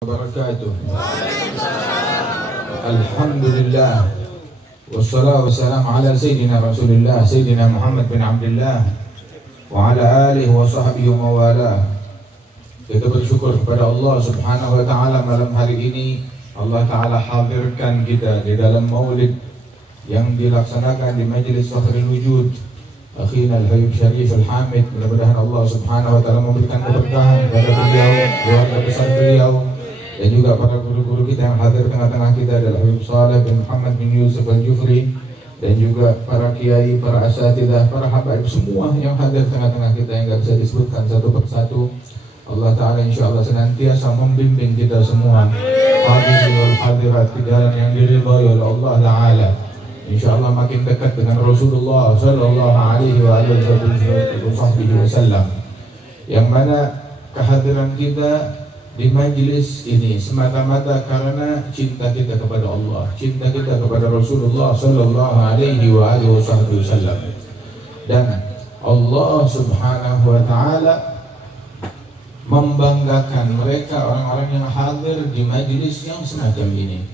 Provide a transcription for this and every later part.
Wabarakatuh. Alhamdulillah wassalatu wassalamu ala sayyidina Rasulillah Sayyidina Muhammad bin Abdullah wa ala alihi wa sahbihi wa mawala. Kita bersyukur kepada Allah subhanahu wa ta'ala malam hari ini Allah ta'ala hadirkan kita di dalam maulid yang dilaksanakan di Majlis Fakhrul Wujud Akhina Al-Habib Syarif Al-Hamid. Mudah-mudahan Allah subhanahu wa ta'ala memberikan keberkahan kepada beliau, keluarga besar beliau, dan juga para guru-guru kita yang hadir tengah-tengah kita adalah Habib Saleh bin Muhammad bin Yusuf Al-Jufri, dan juga para kiai, para asatidah, para habaib semua yang hadir tengah-tengah kita yang tidak bisa disebutkan satu persatu. Allah Ta'ala insyaAllah senantiasa membimbing kita semua hadirin wal hadirat di jalan yang diridhai oleh Allah Ta'ala. InsyaAllah makin dekat dengan Rasulullah Sallallahu Alaihi Wasallam, yang mana kehadiran kita di majlis ini semata-mata karena cinta kita kepada Allah, cinta kita kepada Rasulullah Sallallahu Alaihi Wasallam. Dan Allah Subhanahu Wa Taala membanggakan mereka orang-orang yang hadir di majlis yang semacam ini.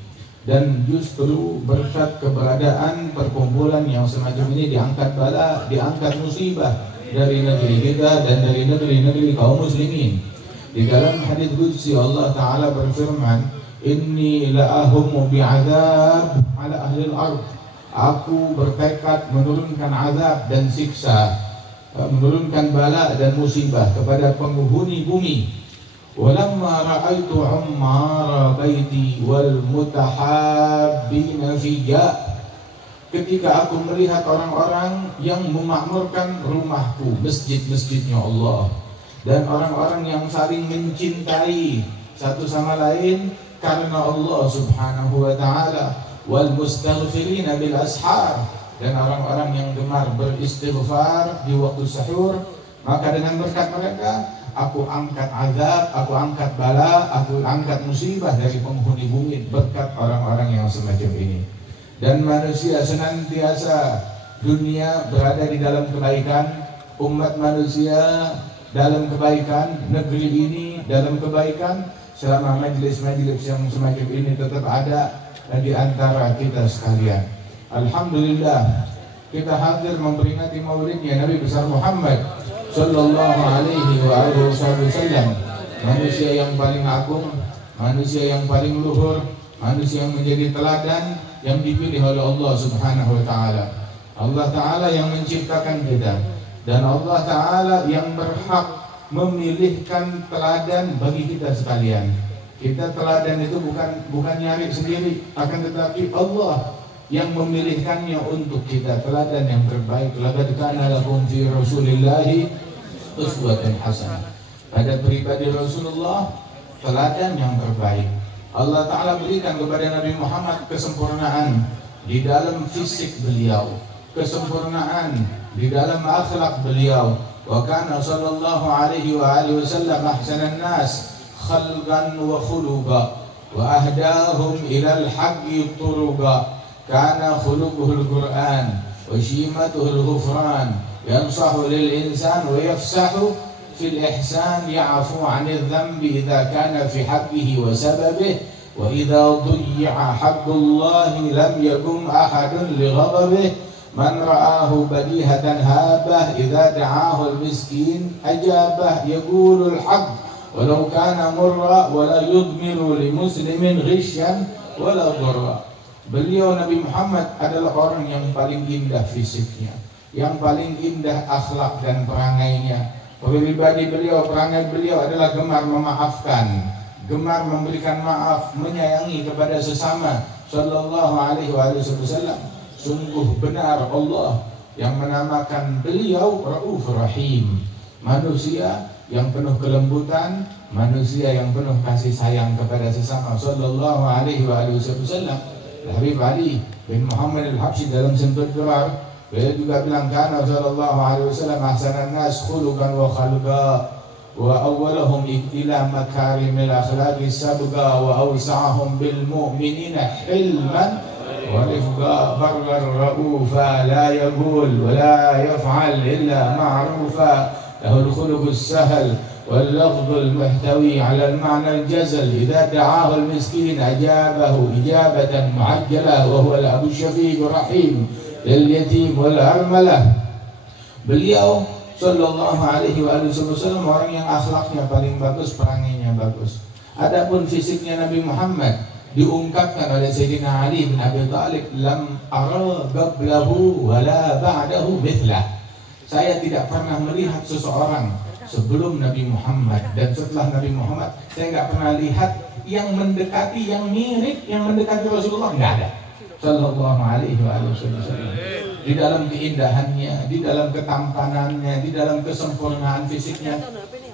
Dan justru berkat keberadaan perkumpulan yang semacam ini diangkat bala, diangkat musibah dari negeri kita dan dari negeri-negeri kaum muslimin. Di dalam hadits qudsi Allah Ta'ala berfirman, Inni la'ahum bi'adzab ala ahli al-ard. Aku bertekad menurunkan azab dan siksa, menurunkan bala dan musibah kepada penghuni bumi. Walamma ra'aitu ummara baiti wal mutahabbina fiyya. Ketika aku melihat orang-orang yang memakmurkan rumahku, masjid-masjidnya Allah, dan orang-orang yang saling mencintai satu sama lain karena Allah Subhanahu wa Ta'ala, wal mustaghfirina bil ashar, dan orang-orang yang gemar beristighfar di waktu sahur, maka dengan berkat mereka aku angkat azab, aku angkat bala, aku angkat musibah dari penghuni bumi berkat orang-orang yang semacam ini. Dan manusia senantiasa dunia berada di dalam kebaikan, umat manusia dalam kebaikan, negeri ini dalam kebaikan, selama majlis-majlis yang semacam ini tetap ada di antara kita sekalian. Alhamdulillah, kita hadir memperingati maulidnya Nabi besar Muhammad Sallallahu Alaihi Wasallam, manusia yang paling agung, manusia yang paling luhur, manusia yang menjadi teladan, yang dipilih oleh Allah Subhanahu Wa Ta'ala. Allah Ta'ala yang menciptakan kita, dan Allah Ta'ala yang berhak memilihkan teladan bagi kita sekalian. Kita teladan itu bukan nyari sendiri, akan tetapi Allah yang memilihkannya untuk kita, teladan yang terbaik. Laqad kana lakum fi Rasulillahi uswatun hasanah. Pada pribadi Rasulullah teladan yang terbaik. Allah Ta'ala berikan kepada Nabi Muhammad kesempurnaan di dalam fisik beliau, kesempurnaan di dalam akhlak beliau. Wa kana sallallahu alaihi wasallam ahsanan nas khalqan wa khuluqa wa ahdahum ila al-haqqi turuqa. Kana khuluquhul Qur'an wa shimatuhul ghufran, yansahu lil insan wa yafsahu fil ihsan, ya'fu 'anil dhanbi idza kana fi haqqihi wa sababihi, wa idza dhuyya haqqullahi lam yakum ahadun li ghadabihi. Man ra'ahu badihatan habah idza da'ahu al-miskin ajabah, yaqulul haqq walau kana murra wa la yudmiru li muslimin ghishyan wa la dharra. Beliau Nabi Muhammad adalah orang yang paling indah fisiknya, yang paling indah akhlak dan perangainya. Pribadi beliau, perangai beliau adalah gemar memaafkan, gemar memberikan maaf, menyayangi kepada sesama. Sallallahu alaihi wasallam. Sungguh benar Allah yang menamakan beliau Rauf Rahim, manusia yang penuh kelembutan, manusia yang penuh kasih sayang kepada sesama. Sallallahu alaihi wasallam. Habib Ali bin Muhammad Al-Habsyi dalam Sentul Durar, beliau juga bilang, kana sallallahu alaihi wasallam ahsanan nas khuluqan wa khalqa wa awwalahum ila makarimil akhlaqi sabqa wa awsa'ahum bil mu'minina hilman wa rifqa barran ra'ufa la yaqul wa la yaf'al illa ma'rufa lahul khuluqus sahl واللفظ المحتوي على المعنى الجزل إذا دعاه المسكين أجابه إجابة معجلة وهو الأب الشفيق الرحيم لليتيم والأرملة. Beliau Sallallahu Alaihi Wasallam orang yang akhlaknya paling bagus, peranginya bagus. Adapun fisiknya Nabi Muhammad diungkapkan oleh Sayyidina Ali bin Abi Thalib, lam ara qablahu wala ba'dahu mithlah. Saya tidak pernah melihat seseorang sebelum Nabi Muhammad dan setelah Nabi Muhammad, saya nggak pernah lihat yang mendekati, yang mirip, yang mendekati Rasulullah, nggak ada. Sallallahu Alaihi Wasallam. Di dalam keindahannya, di dalam ketampanannya, di dalam kesempurnaan fisiknya,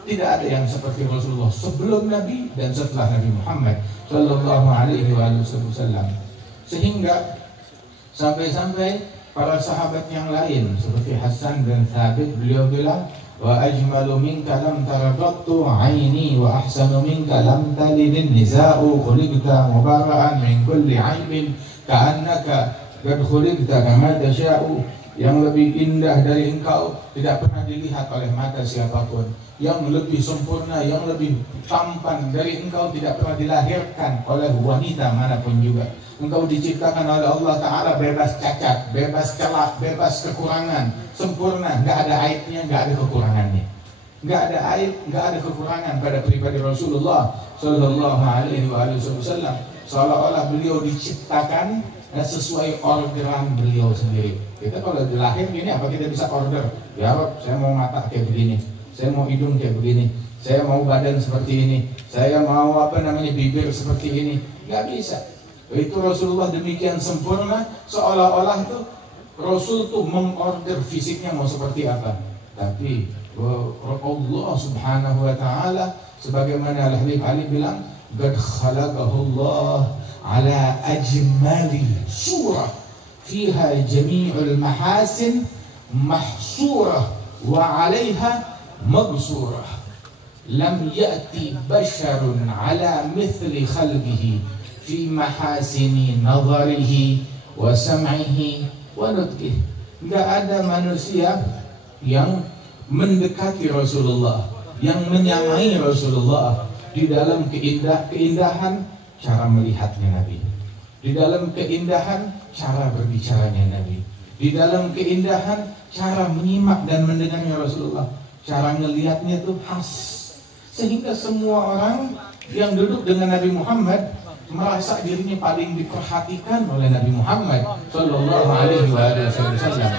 tidak ada yang seperti Rasulullah sebelum Nabi dan setelah Nabi Muhammad Sallallahu Alaihi Wasallam. Sehingga sampai-sampai para sahabat yang lain seperti Hasan bin Thabit, beliau bilang, wa ajmalu minka lam taradtu aini wa ahsanu minka lam talidin nisa'u khuliqta mubara'an min kulli aibin ka'annaka qad khuliqta kama tasha'u. Yang lebih indah dari engkau tidak pernah dilihat oleh mata siapapun. Yang lebih sempurna, yang lebih tampan dari engkau tidak pernah dilahirkan oleh wanita manapun juga. Engkau diciptakan oleh Allah Ta'ala bebas cacat, bebas celak, bebas kekurangan, sempurna, nggak ada aibnya, nggak ada kekurangannya. Nggak ada aib, nggak ada kekurangan pada pribadi Rasulullah Sallallahu Alaihi Wasallam. Seolah-olah beliau diciptakan sesuai orderan beliau sendiri. Kita kalau dilahir gini, apa kita bisa order? Ya Rob, saya mau mata kayak begini, saya mau hidung kayak begini, saya mau badan seperti ini, saya mau bibir seperti ini. Nggak bisa. Itu Rasulullah demikian sempurna, seolah-olah itu Rasul tuh mengorder fisiknya mau seperti apa. Tapi Allah Subhanahu wa Ta'ala, sebagaimana Al-Habib Ali bilang, qad khalaqahu Allah ala ajmali surah fiha jami'ul mahasin mahsurah wa 'alaiha mabsurah. Lam ya'ti basharun ala mithli khalqihi fi mahasini nazarihi wa sam'ihi wa nutqihi. Enggak ada manusia yang mendekati Rasulullah, yang menyamai Rasulullah di dalam keindahan cara melihatnya Nabi, di dalam keindahan cara berbicaranya Nabi, di dalam keindahan cara menyimak dan mendengarnya Rasulullah. Cara ngelihatnya itu khas, sehingga semua orang yang duduk dengan Nabi Muhammad merasa dirinya paling diperhatikan oleh Nabi Muhammad Sallallahu Alaihi Wasallam.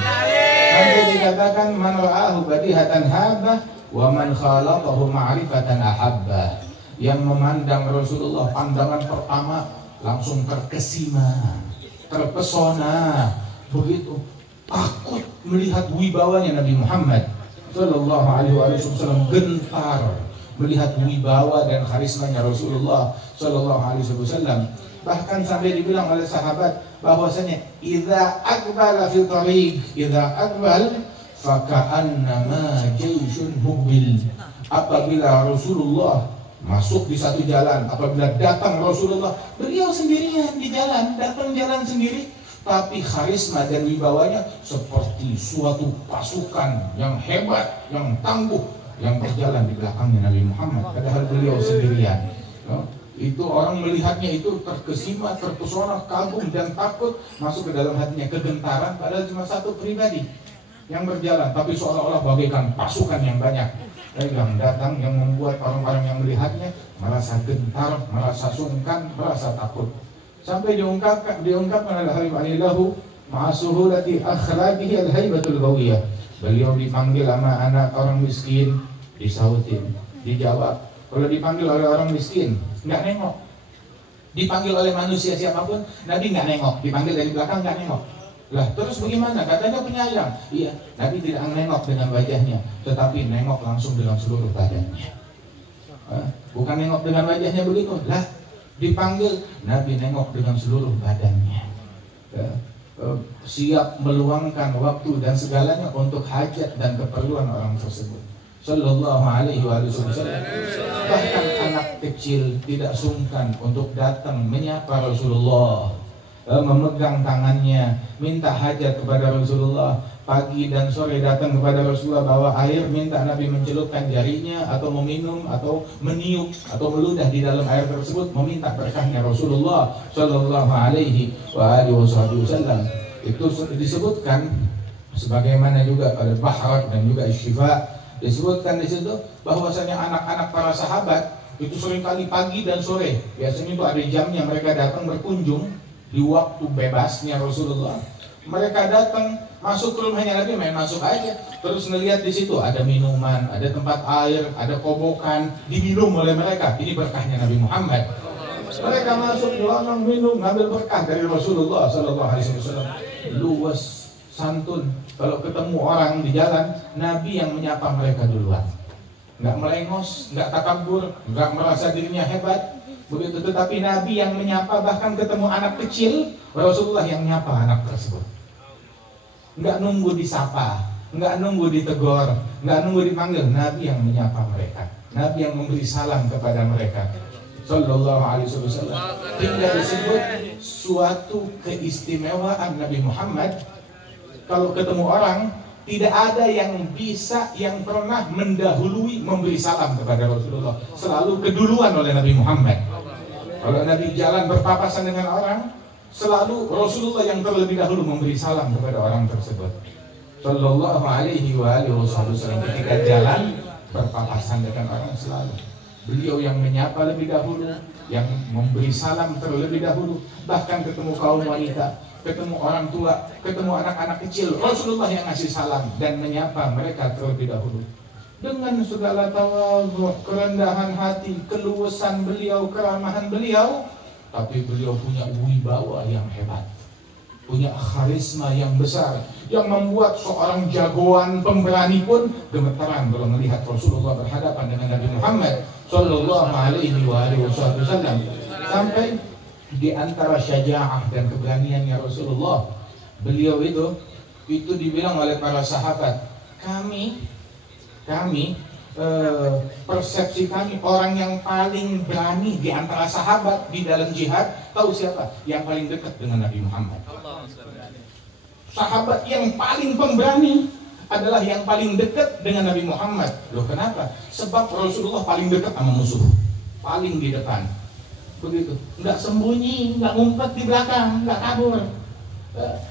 Sampai dikatakan man ra'ahu badihatan habah wa man khalaqahu ma'rifatan ahabbah. Yang memandang Rasulullah pandangan pertama langsung terkesima, terpesona, begitu takut melihat wibawanya Nabi Muhammad Sallallahu Alaihi Wasallam, gentar melihat wibawa dan karismanya Rasulullah Sallallahu Alaihi Wasallam. Bahkan sampai dibilang oleh sahabat bahwasanya idza aqbala fi tariq, idza aqbal faka'annama jayshun muqbil. Apabila Rasulullah masuk di satu jalan, apabila datang Rasulullah, beliau sendirian di jalan, datang jalan sendiri, tapi karisma dan wibawanya seperti suatu pasukan yang hebat, yang tangguh, yang berjalan di belakangnya Nabi Muhammad, padahal beliau sendirian. Itu orang melihatnya itu terkesima, terpesona, kagum dan takut, masuk ke dalam hatinya kegentaran, padahal cuma satu pribadi yang berjalan, tapi seolah-olah bagaikan pasukan yang banyak yang datang, yang membuat orang-orang yang melihatnya merasa gentar, merasa sungkan, merasa takut. Sampai diungkapkan oleh Habib Ali lahu ma'asuhulati akhlaqihi al-haibatul qawiyah. Beliau dipanggil sama anak orang miskin, disautin, dijawab. Kalau dipanggil oleh orang miskin, nggak nengok. Dipanggil oleh manusia siapapun, Nabi nggak nengok. Dipanggil dari belakang nggak nengok. Lah terus bagaimana? Katanya penyayang. Iya, Nabi tidak nengok dengan wajahnya, tetapi nengok langsung dengan seluruh badannya. Bukan nengok dengan wajahnya begitu. Lah dipanggil, Nabi nengok dengan seluruh badannya. Siap meluangkan waktu dan segalanya untuk hajat dan keperluan orang tersebut. Sallallahu Alaihi Wasallam. Bahkan anak kecil tidak sungkan untuk datang menyapa Rasulullah, memegang tangannya, minta hajat kepada Rasulullah, pagi dan sore datang kepada Rasulullah bawa air, minta Nabi mencelupkan jarinya atau meminum atau meniup atau meludah di dalam air tersebut, meminta berkahnya Rasulullah Shallallahu Alaihi Wasallam. Itu disebutkan sebagaimana juga pada Bahar dan juga Syifa, disebutkan di situ bahwasanya anak-anak para sahabat itu seringkali pagi dan sore, biasanya itu ada jamnya mereka datang berkunjung di waktu bebasnya Rasulullah. Mereka datang masuk ke rumahnya Nabi, main masuk aja, terus ngelihat di situ ada minuman, ada tempat air, ada kobokan, diminum oleh mereka. Ini berkahnya Nabi Muhammad. Mereka masuk nyelonong minum, ngambil berkah dari Rasulullah Sallallahu Alaihi Wasallam. Luas santun, kalau ketemu orang di jalan, Nabi yang menyapa mereka duluan. Nggak melengos, nggak takabur, nggak merasa dirinya hebat. Begitu, tetapi Nabi yang menyapa, bahkan ketemu anak kecil, Rasulullah yang menyapa anak tersebut. Nggak nunggu disapa, nggak nunggu ditegur, nggak nunggu dipanggil, Nabi yang menyapa mereka. Nabi yang memberi salam kepada mereka. Sallallahu Alaihi Wasallam. Hingga disebut suatu keistimewaan Nabi Muhammad. Kalau ketemu orang, tidak ada yang bisa, yang pernah mendahului memberi salam kepada Rasulullah. Selalu keduluan oleh Nabi Muhammad. Kalau Nabi jalan berpapasan dengan orang, selalu Rasulullah yang terlebih dahulu memberi salam kepada orang tersebut. Sallallahu Alaihi Wasallam. Ketika jalan berpapasan dengan orang, selalu beliau yang menyapa lebih dahulu, yang memberi salam terlebih dahulu. Bahkan ketemu kaum wanita, ketemu orang tua, ketemu anak-anak kecil, Rasulullah yang ngasih salam dan menyapa mereka terlebih dahulu. Dengan segala tawadhu, kerendahan hati, keluasan beliau, keramahan beliau, tapi beliau punya wibawa yang hebat, punya karisma yang besar, yang membuat seorang jagoan pemberani pun gemetaran kalau melihat Rasulullah berhadapan dengan Nabi Muhammad Sallallahu Alaihi Wasallam. Sampai di antara syaja'ah dan keberaniannya Rasulullah, beliau itu dibilang oleh para sahabat, kami persepsi kami orang yang paling berani di antara sahabat di dalam jihad, tahu siapa? Yang paling dekat dengan Nabi Muhammad. Sahabat yang paling pemberani adalah yang paling dekat dengan Nabi Muhammad. Loh, kenapa? Sebab Rasulullah paling dekat sama musuh, paling di depan. Begitu, nggak sembunyi, nggak ngumpet di belakang, nggak kabur.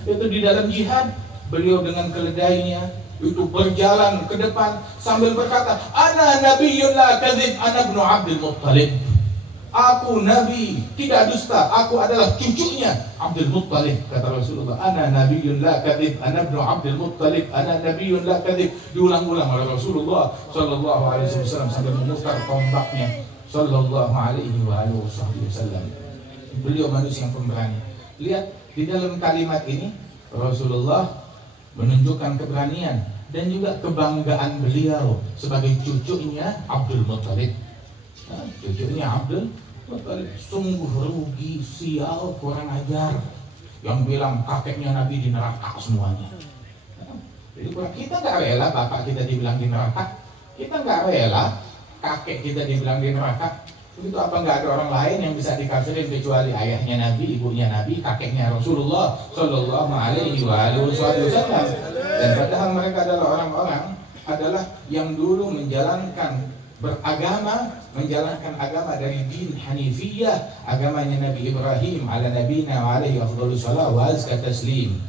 Itu di dalam jihad, beliau dengan keledainya itu berjalan ke depan sambil berkata, ana nabiyyun la kadzib, ana ibnu Abdul Muttalib. Aku nabi, tidak dusta, aku adalah cucunya Abdul Muttalib, kata Rasulullah. Ana nabiyyun la kadzib, ana ibnu Abdul Muttalib, ana nabiyyun la kadzib. Diulang-ulang oleh Rasulullah Sallallahu Alaihi Wasallam sambil memutar tombaknya Sallallahu Alaihi Wasallam. Beliau manusia yang pemberani. Lihat di dalam kalimat ini Rasulullah menunjukkan keberanian dan juga kebanggaan beliau sebagai cucunya Abdul Muttalib. Cucunya Abdul Muttalib. Sungguh rugi, sial, kurang ajar yang bilang kakeknya Nabi di neraka semuanya. Jadi kita nggak rela bapak kita dibilang di neraka, kita nggak rela kakek kita dibilang di neraka. Begitu, apa nggak ada orang lain yang bisa dikafirin kecuali ayahnya Nabi, ibunya Nabi, kakeknya Rasulullah Sallallahu Alaihi Wasallam. Dan padahal mereka adalah orang-orang yang dulu menjalankan agama dari din Hanifiyah, agamanya Nabi Ibrahim ala nabiyina wa alaihi afdhalus shalah wa azka taslim.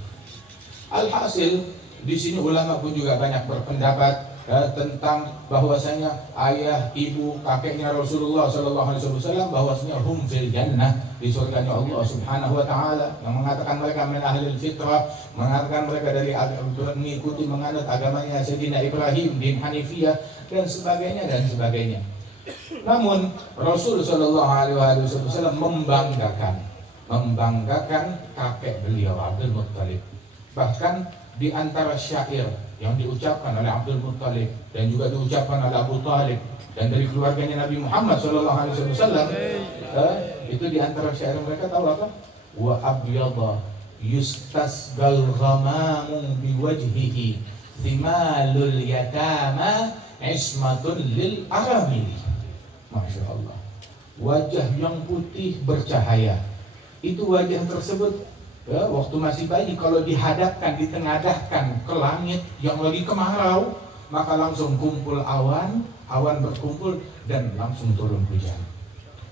Alhasil di sini ulama pun juga banyak berpendapat tentang bahwasanya ayah, ibu, kakeknya Rasulullah Sallallahu Alaihi Wasallam bahwasanya hum fil jannah, di surganya Allah Subhanahu Wa Taala. Yang mengatakan mereka min ahlil fitrah, mengatakan mereka dari mengikuti menganut agamanya Sayyidina Ibrahim, din Hanifiyah dan sebagainya dan sebagainya. Namun Rasul Sallallahu Alaihi Wasallam membanggakan kakek beliau Abdul Muttalib. Bahkan di antara syair yang diucapkan oleh Abdul Muttalib dan juga diucapkan oleh Abu Talib dan dari keluarganya Nabi Muhammad Sallallahu Alaihi Wasallam, itu di antara syair mereka, tahu apa? Wa abyadha yustasgal ghamamu biwajhihi thimalul yatama ismatun lil aramili. Masya Allah, wajah yang putih bercahaya. Itu wajah tersebut ya, waktu masih bayi kalau dihadapkan, ditengadahkan ke langit yang lagi kemarau, maka langsung kumpul awan, awan berkumpul dan langsung turun hujan.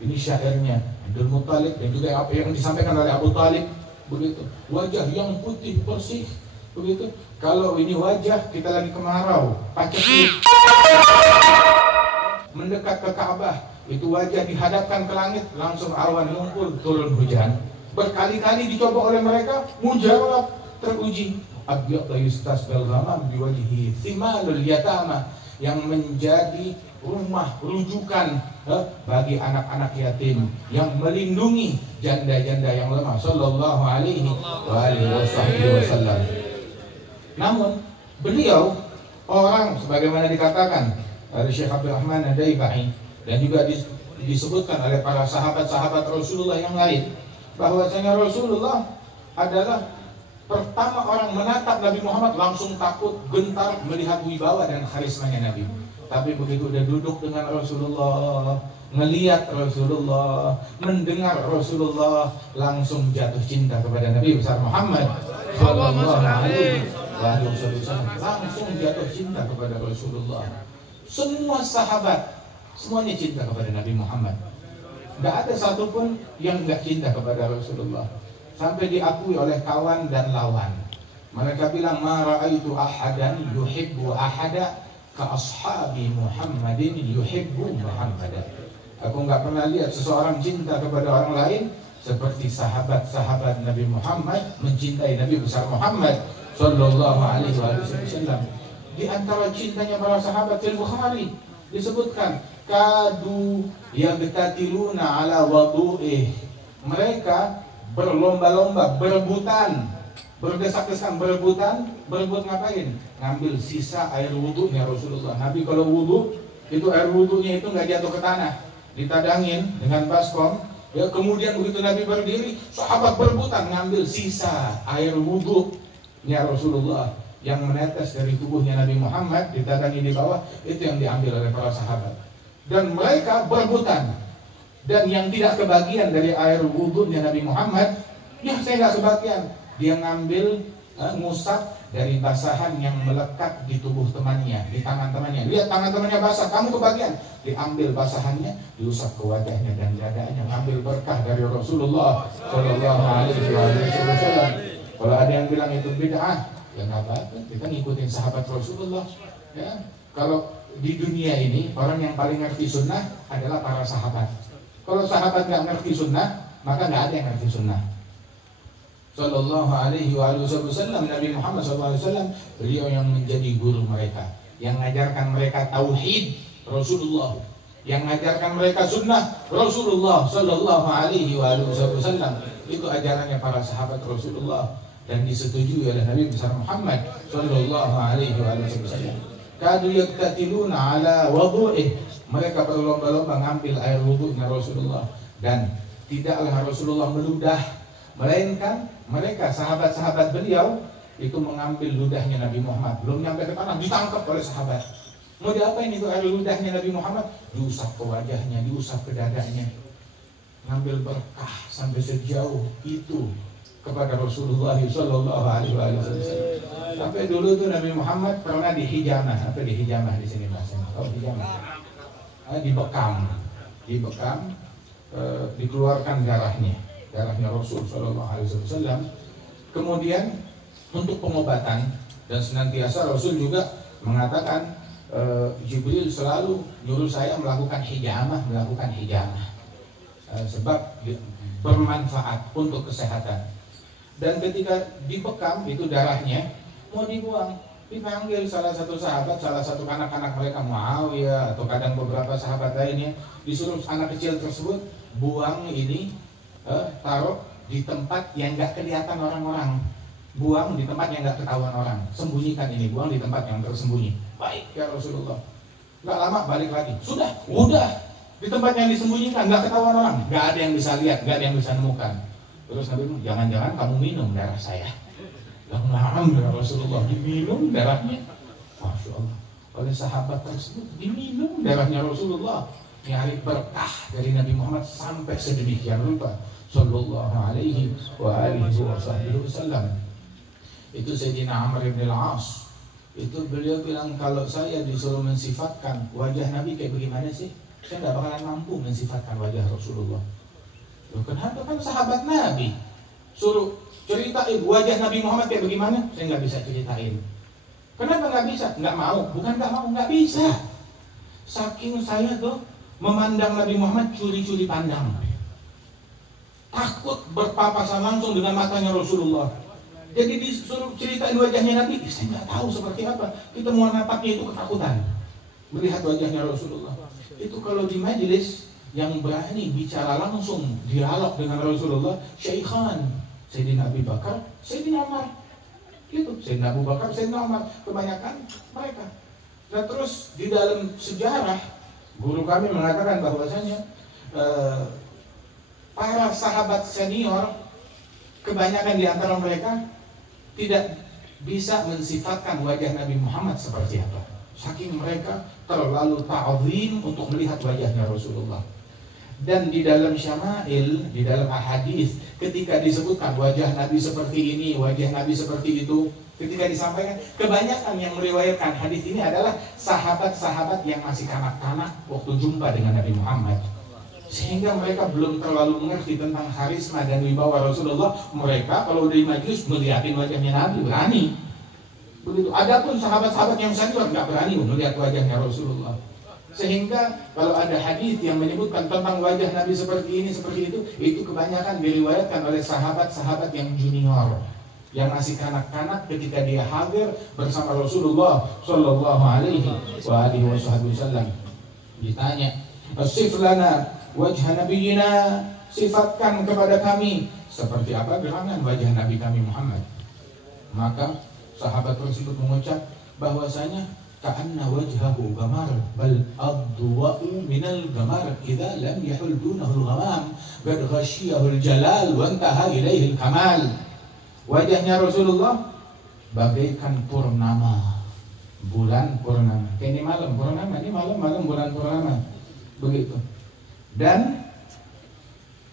Ini syairnya Abdul Muttalib dan juga apa yang disampaikan oleh Abu Talib begitu. Wajah yang putih bersih begitu. Kalau ini wajah kita lagi kemarau, paceklik mendekat ke Ka'bah, itu wajah dihadapkan ke langit, langsung awan ngumpul, turun hujan. Berkali-kali dicoba oleh mereka, mujarab, teruji. Abyad yustasqal ghamam biwajhi thimalul yatama, yang menjadi rumah rujukan bagi anak-anak yatim, yang melindungi janda-janda yang lemah. Sallallahu alaihi wasallam. Namun beliau orang sebagaimana dikatakan oleh Syekh Abdul Rahman Ad-Daibai dan juga disebutkan oleh para sahabat-sahabat Rasulullah yang lain, bahwasanya Rasulullah adalah pertama orang menatap Nabi Muhammad langsung takut, gentar melihat wibawa dan karismanya Nabi. Tapi begitu udah duduk dengan Rasulullah, ngelihat Rasulullah, mendengar Rasulullah, langsung jatuh cinta kepada Nabi besar Muhammad sallallahu alaihi wasallam. Langsung jatuh cinta kepada Rasulullah. Semua sahabat semuanya cinta kepada Nabi Muhammad. Tidak ada satupun yang nggak cinta kepada Rasulullah. Sampai diakui oleh kawan dan lawan. Mereka bilang, ma ra'aitu ahadan yuhibbu ahada ka ashabi Muhammadin yuhibbu Muhammadan. Aku nggak pernah lihat seseorang cinta kepada orang lain seperti sahabat-sahabat Nabi Muhammad mencintai Nabi besar Muhammad sallallahu alaihi wasallam. Di antara cintanya para sahabat, fil Bukhari disebutkan, kadu yabtatiluna ala wudu'ih. Mereka berlomba-lomba, berebutan, berdesak-desakan, berebut ngapain? Ngambil sisa air wudunya Rasulullah. Nabi kalau wudu, itu air wudunya itu nggak jatuh ke tanah, ditadangin dengan baskom. Ya, kemudian begitu Nabi berdiri, sahabat berebutan ngambil sisa air wudunya Rasulullah yang menetes dari tubuhnya Nabi Muhammad, ditadangi di bawah, itu yang diambil oleh para sahabat. Dan mereka berebutan. Dan yang tidak kebagian dari air wudhunya Nabi Muhammad, ya saya nggak kebagian. Dia ngambil ngusap dari basahan yang melekat di tubuh temannya, di tangan temannya. Lihat tangan temannya basah, kamu kebagian. Diambil basahannya, diusap ke wajahnya dan dadanya. Ngambil berkah dari Rasulullah Shallallahu Alaihi Wasallam. Kalau ada yang bilang itu bid'ah, ya nggak apa-apa. Kita ngikutin sahabat Rasulullah. Ya, kalau di dunia ini orang yang paling ngerti sunnah adalah para sahabat. Kalau sahabat nggak ngerti sunnah, maka nggak ada yang ngerti sunnah. Sallallahu alaihi wasallam, Nabi Muhammad SAW, beliau yang menjadi guru mereka, yang mengajarkan mereka tauhid Rasulullah, yang mengajarkan mereka sunnah Rasulullah Sallallahu alaihi wasallam. Itu ajarannya para sahabat Rasulullah dan disetujui oleh Nabi besar Muhammad Sallallahu alaihi wasallam. Kadu yaktatiluna ala wudu'ih. Mereka berlomba-lomba ngambil air wudunya Rasulullah, dan tidaklah Rasulullah meludah, melainkan mereka sahabat-sahabat beliau itu mengambil ludahnya Nabi Muhammad, belum nyampe ke tanah ditangkap oleh sahabat. Mau diapain itu air ludahnya Nabi Muhammad? Diusap ke wajahnya, diusap ke dadanya, ngambil berkah sampai sejauh itu kepada Rasulullah Sallallahu Alaihi Wasallam. Sampai dulu tuh Nabi Muhammad pernah dihijamah, apa dihijamah di sini bahasanya? Oh, hijamah. Dibekam, dikeluarkan darahnya Rasul Shallallahu Alaihi Wasallam. Kemudian untuk pengobatan, dan senantiasa Rasul juga mengatakan, Jibril selalu nyuruh saya melakukan hijamah, sebab bermanfaat untuk kesehatan. Dan ketika dibekam itu darahnya mau dibuang, dipanggil salah satu sahabat, salah satu anak-anak mereka, Muawiyah atau kadang beberapa sahabat lainnya, disuruh anak kecil tersebut buang ini, taruh di tempat yang nggak kelihatan orang-orang, buang di tempat yang nggak ketahuan orang, sembunyikan ini, buang di tempat yang tersembunyi. Baik ya Rasulullah. Nggak lama balik lagi, udah di tempat yang disembunyikan, nggak ketahuan orang, nggak ada yang bisa lihat, nggak ada yang bisa nemukan. Terus Nabi bilang, jangan-jangan kamu minum darah saya. Alhamdulillah, Rasulullah diminum darahnya, Masya Allah, oleh sahabat tersebut, diminum darahnya Rasulullah nyari berkah dari Nabi Muhammad sampai sedemikian rupa. Sallallahu alaihi wa alihi wasallam. Itu Sayyidina Amr bin al-As. Itu beliau bilang, kalau saya disuruh mensifatkan wajah Nabi kayak bagaimana sih, saya tidak bakalan mampu mensifatkan wajah Rasulullah. Loh, kenapa? Kan sahabat Nabi. Suruh ceritain wajah Nabi Muhammad kayak bagaimana, saya nggak bisa ceritain. Kenapa nggak bisa? Nggak mau. Bukan nggak mau, nggak bisa. Saking saya tuh memandang Nabi Muhammad curi-curi pandang, takut berpapasan langsung dengan matanya Rasulullah. Jadi disuruh ceritain wajahnya Nabi, saya nggak tahu seperti apa. Kita mau natapnya itu ketakutan melihat wajahnya Rasulullah. Itu kalau di majelis yang berani bicara langsung dialog dengan Rasulullah, Syekhan, Sayyidina Abu Bakar, Sayyidina Umar, gitu. Sayyidina Abu Bakar, Sayyidina Umar, kebanyakan mereka. Nah terus di dalam sejarah guru kami mengatakan bahwasanya para sahabat senior, kebanyakan di antara mereka tidak bisa mensifatkan wajah Nabi Muhammad seperti apa. Saking mereka terlalu ta'zim untuk melihat wajahnya Rasulullah. Dan di dalam syama'il, di dalam ahadis, ketika disebutkan wajah Nabi seperti ini, wajah Nabi seperti itu, ketika disampaikan, kebanyakan yang meriwayatkan hadis ini adalah sahabat-sahabat yang masih kanak-kanak waktu jumpa dengan Nabi Muhammad. Sehingga mereka belum terlalu mengerti tentang karisma dan wibawa Rasulullah. Mereka kalau di majlis melihatin wajahnya Nabi berani. Begitu. Adapun sahabat-sahabat yang senior nggak berani melihat wajahnya Rasulullah. Sehingga kalau ada hadis yang menyebutkan tentang wajah Nabi seperti ini, seperti itu kebanyakan diriwayatkan oleh sahabat-sahabat yang junior, yang masih kanak-kanak ketika dia hadir bersama Rasulullah Shallallahu Alaihi Wasallam. Ditanya, "Sif lana wajah nabiyina," sifatkan kepada kami seperti apa gerangan wajah Nabi kami Muhammad. Maka sahabat tersebut mengucap bahwasanya ka'anna wajhahu gamar bal adwa'u minal gamar idza lam yahul dunahu al-ghamam qad ghashiyahu al-jalal wa intaha ilaihi al-kamal. Wajahnya Rasulullah bagaikan purnama, bulan purnama. Ini malam purnama, ini malam bulan purnama. Begitu. Dan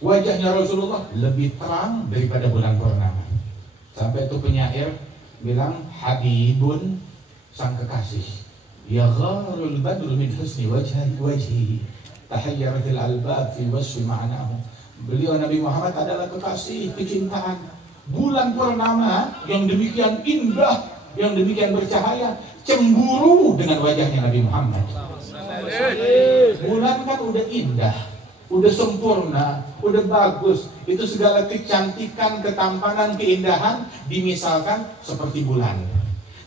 wajahnya Rasulullah lebih terang daripada bulan purnama. Sampai itu penyair bilang, Habibun, sang kekasih, ya gharul badru min husni wajhi tahayyaratil albab fi wasfi ma'nahu. Beliau Nabi Muhammad adalah kekasih, kecintaan. Bulan purnama yang demikian indah, yang demikian bercahaya, cemburu dengan wajahnya Nabi Muhammad. Bulan kan udah indah, udah sempurna, udah bagus. Itu segala kecantikan, ketampanan, keindahan dimisalkan seperti bulan.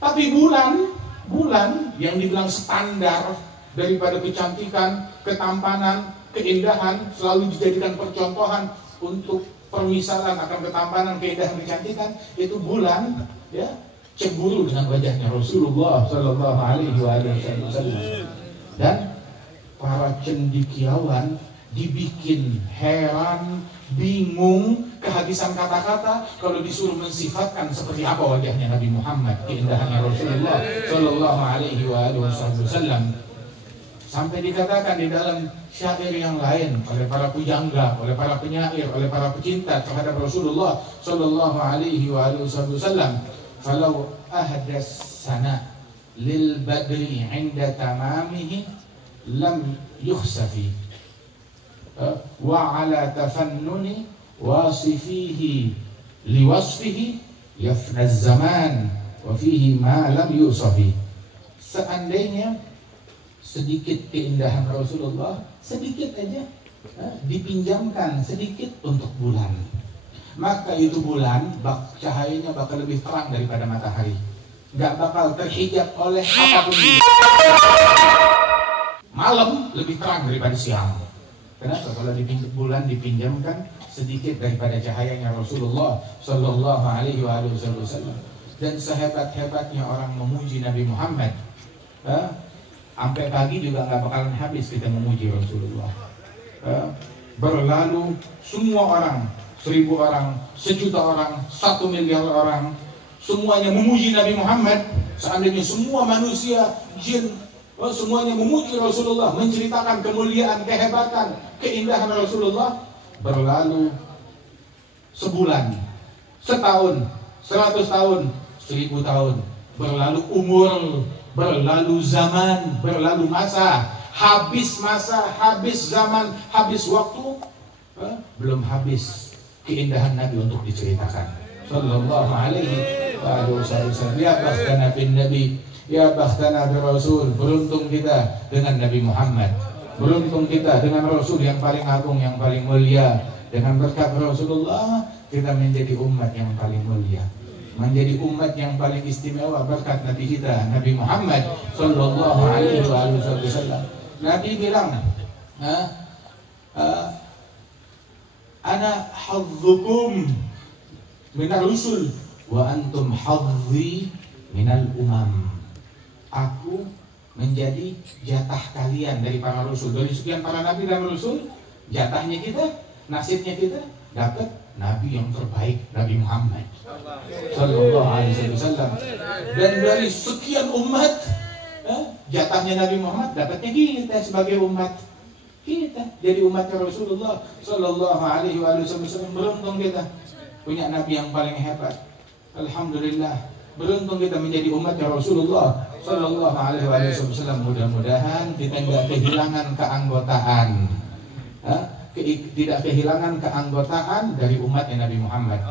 Tapi bulan yang dibilang standar daripada kecantikan, ketampanan, keindahan, selalu dijadikan percontohan untuk permisalan akan ketampanan, keindahan, kecantikan, itu bulan ya cemburu dengan wajahnya Rasulullah Shallallahu Alaihi Wasallam. Dan para cendekiawan dibikin heran, bingung, kehabisan kata-kata kalau disuruh mensifatkan seperti apa wajahnya Nabi Muhammad, keindahannya Rasulullah Shallallahu Alaihi Wasallam. Sampai dikatakan di dalam syair yang lain oleh para pujangga, oleh para penyair, oleh para pecinta terhadap Rasulullah Shallallahu Alaihi Wasallam, "Falau ahdas sana lil badri 'inda tamamihi lam yukhsafi wa 'ala tafannuni wasifihi liwasfihi yafna az-zaman wa fihi ma lam yusafi." Seandainya sedikit keindahan Rasulullah, sedikit aja dipinjamkan sedikit untuk bulan, maka itu bulan cahayanya bakal lebih terang daripada matahari, nggak bakal terhijab oleh apapun. Malam lebih terang daripada siang. Kenapa? Kalau bulan dipinjamkan sedikit daripada cahayanya Rasulullah Shallallahu Alaihi Wasallam. Dan sehebat-hebatnya orang memuji Nabi Muhammad, sampai pagi juga nggak bakalan habis kita memuji Rasulullah. Berlalu semua orang, 1000 orang, 1 juta orang, 1 miliar orang, semuanya memuji Nabi Muhammad. Seandainya semua manusia, jin, semuanya memuji Rasulullah, menceritakan kemuliaan, kehebatan, keindahan Rasulullah. Berlalu sebulan, setahun, 100 tahun, 1000 tahun. Berlalu umur, berlalu zaman, berlalu masa, habis zaman, habis waktu, belum habis keindahan Nabi untuk diceritakan. Sallallahu alaihi wasallam. Ya bakhtana bin Nabi, ya bakhtana bi Rasul. Beruntung kita dengan Nabi Muhammad. Beruntung kita dengan Rasul yang paling agung, yang paling mulia. Dengan berkat Rasulullah kita menjadi umat yang paling mulia, menjadi umat yang paling istimewa berkat Nabi kita, Nabi Muhammad sallallahu alaihi wasallam. Nabi bilang, ana hadzukum minal rusul wa antum hadzi minal umam. Aku menjadi jatah kalian dari para rasul. Dari sekian para nabi dan rasul, jatahnya kita, nasibnya kita dapat nabi yang terbaik, Nabi Muhammad sallallahu alaihi wasallam. Dan dari sekian umat, jatahnya Nabi Muhammad dapatnya kita sebagai umat. Kita jadi umatnya Rasulullah sallallahu alaihi wasallam. Beruntung kita punya nabi yang paling hebat. Alhamdulillah, beruntung kita menjadi umatnya Rasulullah sallallahu alaihi wasallam. Mudah-mudahan kita tidak kehilangan keanggotaan, tidak kehilangan keanggotaan dari umatnya Nabi Muhammad.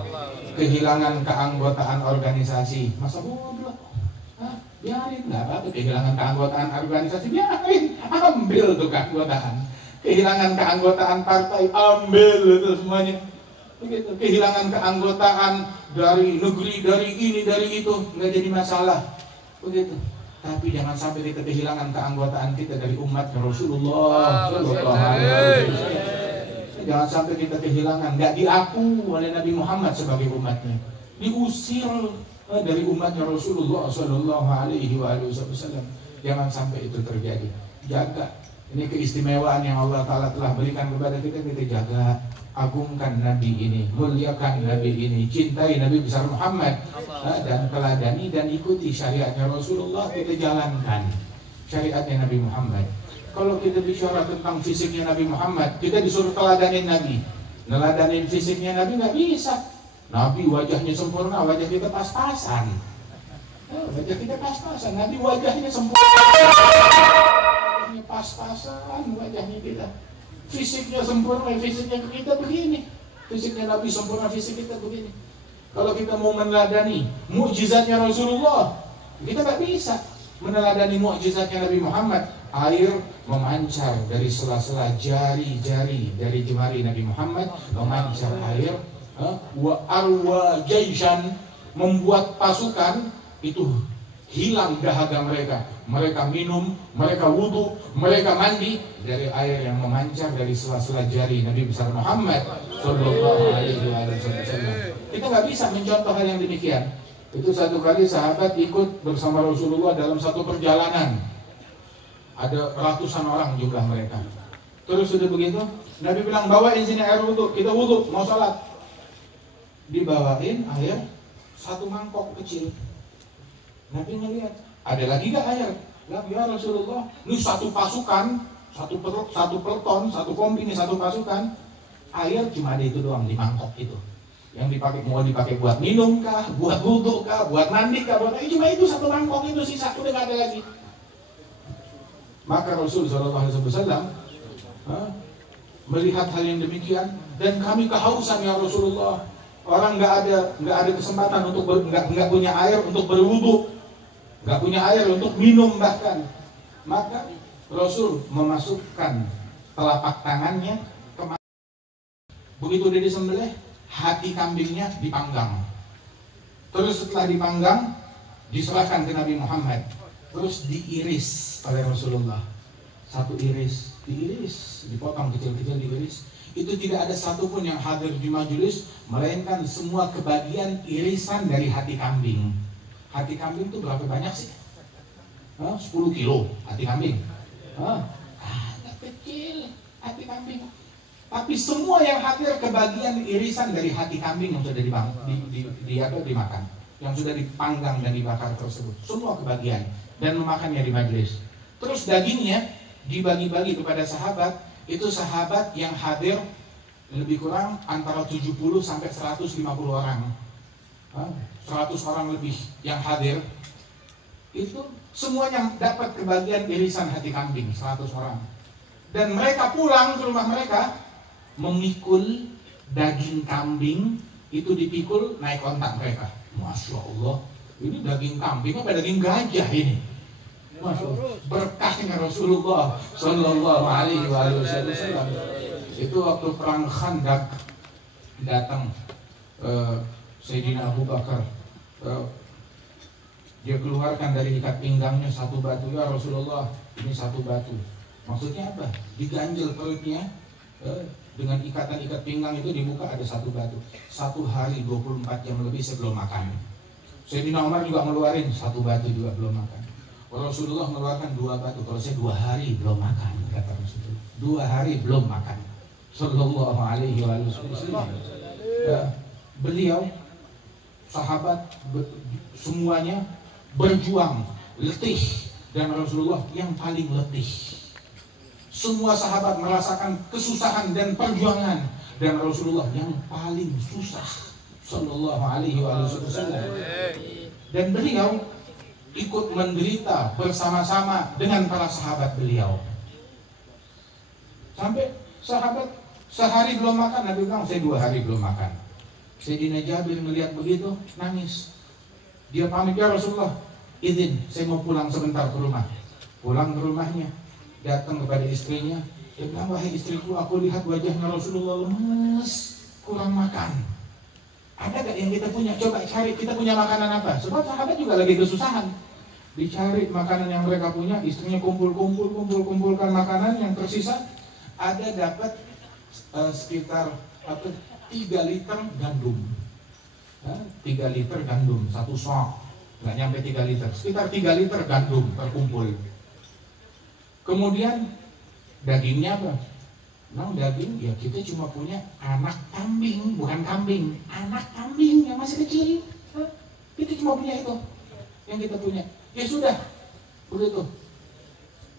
Kehilangan keanggotaan organisasi, masa bodoh? Biarin, nggak apa-apa. Kehilangan keanggotaan organisasi, biarin, ambil tuh keanggotaan. Kehilangan keanggotaan partai, ambil itu semuanya. Begitu. Kehilangan keanggotaan dari negeri, dari ini, dari itu, nggak jadi masalah. Begitu. Tapi jangan sampai kita kehilangan keanggotaan kita dari umat Rasulullah sallallahu alaihi wasallam. Jangan sampai kita kehilangan, nggak diaku oleh Nabi Muhammad sebagai umatnya, diusir dari umatnya Rasulullah sallallahu alaihi wasallam. Jangan sampai itu terjadi. Jaga. Ini keistimewaan yang Allah Ta'ala telah berikan kepada kita. Kita jaga, agungkan Nabi ini, muliakan Nabi ini, cintai Nabi besar Muhammad, dan teladani dan ikuti syariatnya Rasulullah. Kita jalankan syariatnya Nabi Muhammad. Kalau kita bicara tentang fisiknya Nabi Muhammad, kita disuruh teladanin Nabi. Neladanin fisiknya Nabi nggak bisa. Nabi wajahnya sempurna, wajah kita pas-pasan. Wajah kita pas-pasan, Nabi wajahnya sempurna, pas-pasan wajahnya kita. Fisiknya sempurna, fisiknya kita begini. Fisiknya Nabi sempurna, fisik kita begini. Kalau kita mau meneladani mukjizatnya Rasulullah, kita nggak bisa meneladani mukjizatnya Nabi Muhammad. Air memancar dari sela-sela jari-jari dari jemari Nabi Muhammad, memancar air. Wa arwa jaishan, membuat pasukan itu hilang dahaga mereka. Mereka minum, mereka wudhu, mereka mandi dari air yang memancar dari sela-sela jari Nabi besar Muhammad sallallahu alaihi wasallam. Kita nggak bisa mencontoh hal yang demikian. Itu satu kali sahabat ikut bersama Rasulullah dalam satu perjalanan. Ada ratusan orang jumlah mereka. Terus sudah begitu, Nabi bilang, bawain sini air wudhu, kita wudhu, mau sholat. Dibawain air satu mangkok kecil. Nabi ngelihat, ada lagi gak air? Ya Rasulullah, ini satu pasukan, satu peleton, satu kompini, satu pasukan. Air cuma ada itu doang di mangkok itu. Yang dipakai, mau dipakai buat minum kah, buat wudhu kah, buat mandi kah, buat cuma itu satu mangkok itu, sisa udah gak ada lagi. Maka Rasul sallallahu alaihi wasallam melihat hal yang demikian, dan kami kehausan ya Rasulullah. Orang nggak ada kesempatan untuk nggak punya air untuk berwudu, nggak punya air untuk minum bahkan. Maka Rasul memasukkan telapak tangannya ke mata. Begitu dia disembelih, hati kambingnya dipanggang. Terus setelah dipanggang, diserahkan ke Nabi Muhammad. Terus diiris oleh Rasulullah. Satu iris, diiris, dipotong kecil-kecil, diiris. Itu tidak ada satupun yang hadir di majelis, melainkan semua kebagian irisan dari hati kambing. Hati kambing itu berapa banyak sih? 10 kilo hati kambing. Kecil hati kambing. Tapi semua yang hadir kebagian irisan dari hati kambing yang sudah dimakan, yang sudah dipanggang dan dibakar tersebut. Semua kebagian dan memakannya di majelis. Terus dagingnya dibagi-bagi kepada sahabat. Itu sahabat yang hadir lebih kurang antara 70 sampai 150 orang. 100 orang lebih yang hadir. Itu semuanya dapat kebagian irisan hati kambing, 100 orang. Dan mereka pulang ke rumah mereka memikul daging kambing, itu dipikul naik ontak mereka. Masya Allah, ini daging kambing apa daging gajah ini? Masya Allah, berkahnya Rasulullah Sallallahu Alaihi Wasallam. Itu waktu perang Khandaq datang Sayyidina Abu Bakar, dia keluarkan dari ikat pinggangnya satu batu. Ya Rasulullah, ini satu batu. Maksudnya apa? Diganjel perutnya dengan ikatan-ikat pinggang itu, dibuka ada satu batu. Satu hari 24 jam lebih sebelum makan. Sayyidina Umar juga ngeluarin satu batu juga belum makan. Rasulullah mengeluarkan 2 batu. Kalau saya 2 hari belum makan, kata Rasulullah. 2 hari belum makan. Sallallahu Alaihi Wasallam. Beliau sahabat semuanya berjuang letih, dan Rasulullah yang paling letih. Semua sahabat merasakan kesusahan dan perjuangan, dan Rasulullah yang paling susah Sallallahu Alaihi Wasallam. Dan beliau ikut menderita bersama-sama dengan para sahabat beliau. Sampai sahabat sehari belum makan, Nabi bilang saya 2 hari belum makan. Sayyidina Jabir melihat begitu nangis. Dia pamit, ya Rasulullah, izin saya mau pulang sebentar ke rumah. Pulang ke rumahnya, datang kepada istrinya. Dia bilang, wahai istriku, aku lihat wajahnya Rasulullah lemes, kurang makan. Ada gak yang kita punya? Coba cari, kita punya makanan apa? Sebab sahabat juga lagi kesusahan. Dicari makanan yang mereka punya, istrinya kumpulkan makanan yang tersisa. Ada dapat sekitar 3 liter gandum. 3 liter gandum, 1 sok. Nggak nyampe 3 liter, sekitar 3 liter gandum terkumpul. Kemudian dagingnya apa? Nah, daging ya kita cuma punya anak kambing, bukan kambing, anak kambing yang masih kecil. Kita cuma punya itu yang kita punya. Ya sudah, begitu.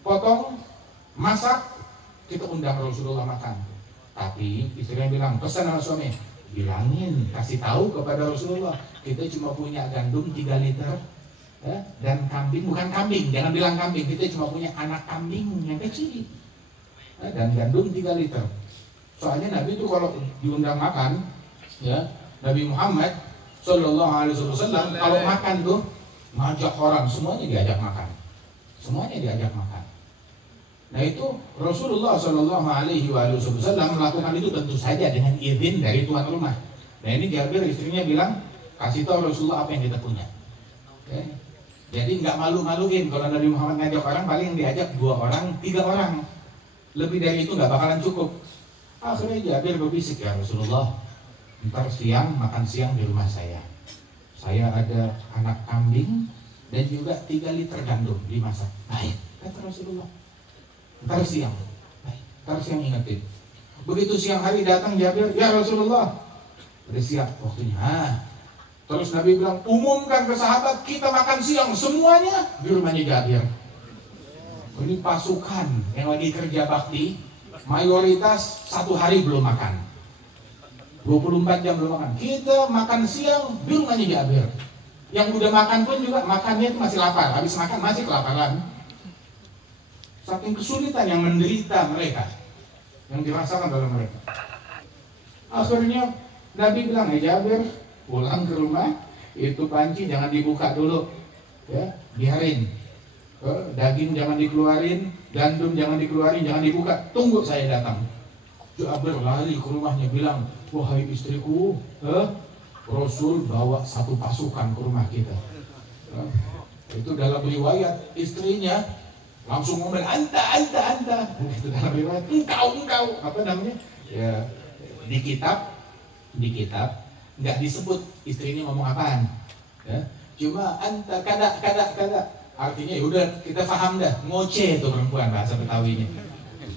Potong, masak, kita undang Rasulullah makan. Tapi istrinya bilang, pesan sama suami, bilangin, kasih tahu kepada Rasulullah, kita cuma punya gandum 3 liter dan kambing, bukan kambing, jangan bilang kambing, kita cuma punya anak kambing yang kecil. Dan gandum 3 liter. Soalnya Nabi itu kalau diundang makan, ya, Nabi Muhammad Sallallahu Alaihi Wasallam kalau makan tuh ngajak orang, semuanya diajak makan, semuanya diajak makan. Nah itu Rasulullah Sallallahu Alaihi Wasallam melakukan itu tentu saja dengan izin dari tuan rumah. Nah ini Jabir istrinya bilang, kasih tahu Rasulullah apa yang kita punya. Okay. Jadi nggak malu-maluin kalau Nabi Muhammad ngajak orang, paling yang diajak 2 orang, 3 orang. Lebih dari itu nggak bakalan cukup. Akhirnya Jabir berbisik, ya Rasulullah, ntar siang makan siang di rumah saya. Saya ada anak kambing dan juga 3 liter gandum dimasak. Baik, kata Rasulullah. Ntar siang, baik, ntar siang ingetin. Begitu siang hari datang Jabir, ya Rasulullah, udah siap waktunya. Terus Nabi bilang, umumkan ke sahabat kita makan siang semuanya di rumahnya Jabir. Ini pasukan yang lagi kerja bakti, mayoritas 1 hari belum makan, 24 jam belum makan. Kita makan siang di rumahnya Jabir. Yang udah makan pun juga makannya itu masih lapar, habis makan masih kelaparan. Saking kesulitan yang menderita mereka, yang dirasakan dalam mereka. Akhirnya Nabi bilang, Jabir, pulang ke rumah, itu panci jangan dibuka dulu, ya, biarin. Daging jangan dikeluarin, gandum jangan dikeluarin, jangan dibuka, tunggu saya datang. Jabir lari ke rumahnya bilang, wahai istriku, Rasul bawa 1 pasukan ke rumah kita. Itu dalam riwayat istrinya langsung ngomel, anta. Itu dalam riwayat, engkau, apa namanya? Ya, di kitab nggak disebut istrinya ngomong apaan, ya. Cuma anta kada. Artinya ya udah kita paham dah, ngoceh itu perempuan bahasa Betawinya.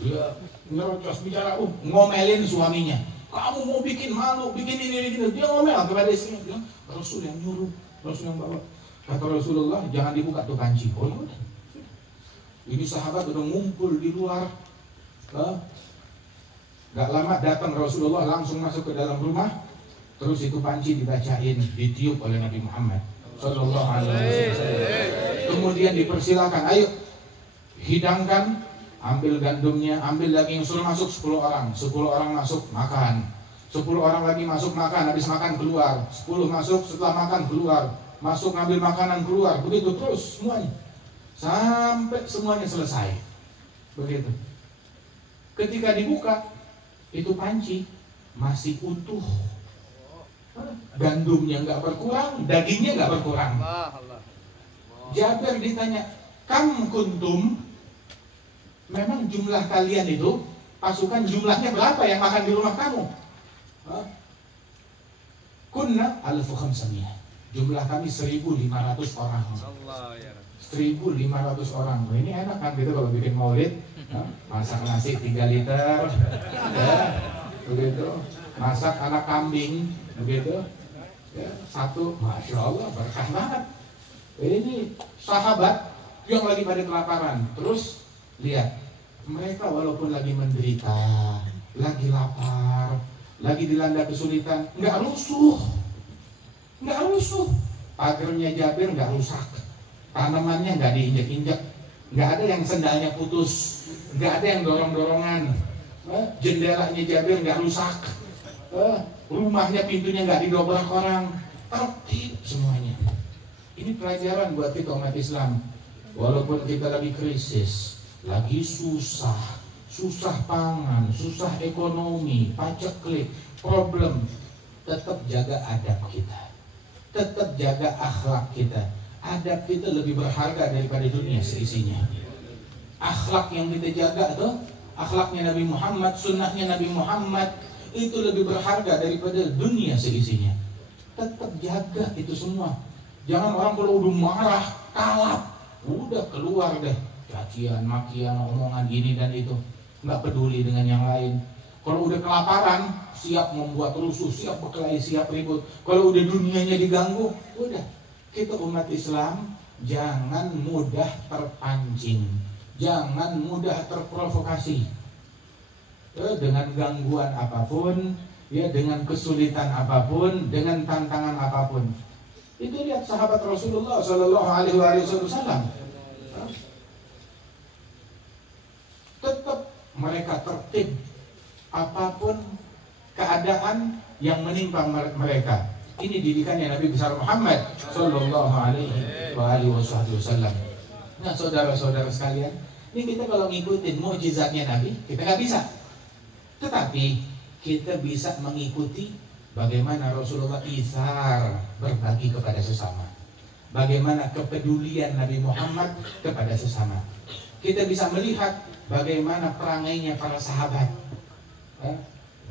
Dia ngerocos bicara, ngomelin suaminya. Kamu mau bikin malu, bikin ini. Dia ngomel kepada istrinya, bilang, Rasul yang nyuruh, Rasul yang bawa. Kata Rasulullah, jangan dibuka tuh panci. Oh ya udah. Ini sahabat udah ngumpul di luar. Gak lama datang Rasulullah langsung masuk ke dalam rumah. Terus itu panci dibacain, ditiup oleh Nabi Muhammad Sallallahu Alaihi Wasallam. Kemudian dipersilakan, ayo hidangkan, ambil gandumnya, ambil daging, suruh masuk 10 orang. 10 orang masuk makan, 10 orang lagi masuk makan, habis makan keluar, 10 masuk setelah makan keluar, masuk ngambil makanan keluar, begitu terus semuanya sampai semuanya selesai. Begitu. Ketika dibuka, itu panci masih utuh, gandumnya nggak berkurang, dagingnya nggak berkurang. Jabir ditanya, kam kuntum, memang jumlah kalian itu pasukan jumlahnya berapa yang makan di rumah kamu? Kunna alfu khamsamiyah, jumlah kami 1.500 orang. 1.500 orang. Ini enak kan gitu kalau bikin maulid, masak nasi 3 liter, ya, begitu. Masak anak kambing, begitu. Ya, satu, masya Allah, berkah banget. Ini sahabat yang lagi pada kelaparan. Terus lihat, mereka walaupun lagi menderita, lagi lapar, lagi dilanda kesulitan, nggak rusuh. Pagernya Jabir nggak rusak, tanamannya nggak diinjak-injak, nggak ada yang sendalnya putus, nggak ada yang dorong-dorongan, jendelanya Jabir nggak rusak, rumahnya pintunya nggak didobrak orang, tertib semuanya. Ini pelajaran buat kita umat Islam. Walaupun kita lagi krisis, lagi susah pangan, susah ekonomi, paceklik, problem, tetap jaga adab kita, tetap jaga akhlak kita. Adab kita lebih berharga daripada dunia seisinya. Akhlak yang kita jaga tuh, akhlaknya Nabi Muhammad, sunnahnya Nabi Muhammad, itu lebih berharga daripada dunia seisinya. Tetap jaga itu semua. Jangan orang kalau udah marah, kalap, udah keluar deh, cacian, makian, omongan ini dan itu, nggak peduli dengan yang lain. Kalau udah kelaparan, siap membuat rusuh, siap berkelahi, siap ribut. Kalau udah dunianya diganggu, udah. Kita umat Islam jangan mudah terpancing, jangan mudah terprovokasi dengan gangguan apapun, ya, dengan kesulitan apapun, dengan tantangan apapun. Itu lihat sahabat Rasulullah Sallallahu Alaihi Wasallam, tetap mereka tertib apapun keadaan yang menimpa mereka. Ini didikannya Nabi besar Muhammad Sallallahu Alaihi Wasallam. Nah, saudara-saudara sekalian, ini kita kalau ngikutin mukjizatnya Nabi, kita nggak bisa. Tetapi kita bisa mengikuti bagaimana Rasulullah isar, berbagi kepada sesama, bagaimana kepedulian Nabi Muhammad kepada sesama. Kita bisa melihat bagaimana perangainya para sahabat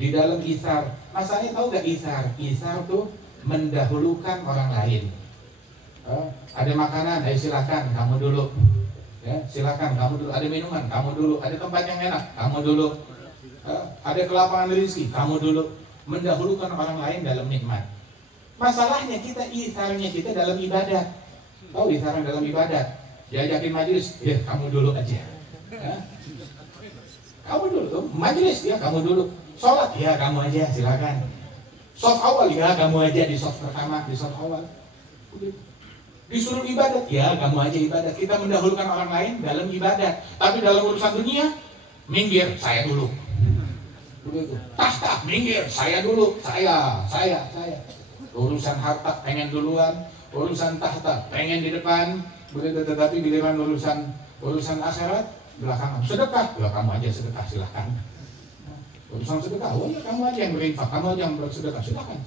di dalam isar. Masalahnya tahu gak isar? Isar tuh mendahulukan orang lain. Ada makanan, ayo silakan kamu dulu. Ya, silakan kamu dulu. Ada minuman, kamu dulu. Ada tempat yang enak, kamu dulu. Ada kelapangan rezeki, kamu dulu. Mendahulukan orang lain dalam nikmat. Masalahnya kita isarnya kita dalam ibadat. Tahu isarnya dalam ibadat? Diajakin majelis, ya kamu dulu aja. Kamu dulu, majelis ya kamu dulu. Sholat ya kamu aja, silakan. Soft awal ya kamu aja di soft pertama, di soft awal. Disuruh ibadat ya kamu aja ibadat. Kita mendahulukan orang lain dalam ibadat, tapi dalam urusan dunia, minggir saya dulu. Begitu. Tahta minggir saya dulu, saya. Urusan harta pengen duluan, urusan tahta pengen di depan. Begitu. Tetapi giliran urusan akhirat belakangan. Sedekah ya kamu aja sedekah, silahkan. Urusan sedekah, oh ya kamu aja yang berinfak, kamu aja yang bersedekah, silahkan.